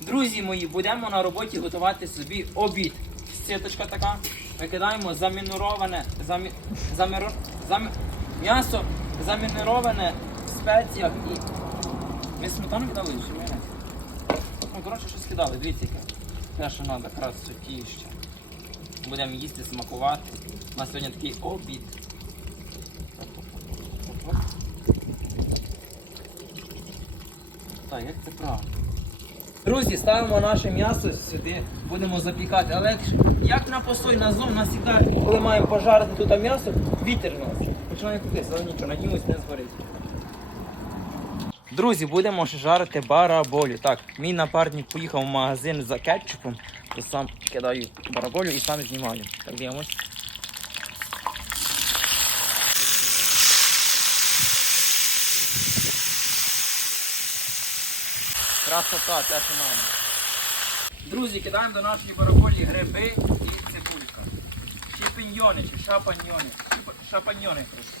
Друзі мої, будемо на роботі готувати собі обід. Сіточка така. Викидаємо заміноване, замі, заміро, замі, м'ясо заміноване в спеціях і. Ми сметану кидали чи ні? Ну, коротше, щось кидали, дивіться. Те, що треба, красотіще. Будемо їсти, смакувати. У нас сьогодні такий обід. Так, як це правильно? Друзі, ставимо наше м'ясо сюди, будемо запікати. Але як, на посой на зон, нас завжди, коли маємо пожарити тут м'ясо, вітер нас. Починає кутись, але нічого, надіюсь, не згорить. Друзі, будемо жарити бараболю. Так, мій напарник поїхав в магазин за кетчупом, то сам кидаю бараболю і сам знімаю. Так дивимось. Красота, те, що нам. Друзі, кидаємо до нашої бараболі гриби і цибулька. Чи піньйони, чи шапаньйони. Шапаньйони, коротше.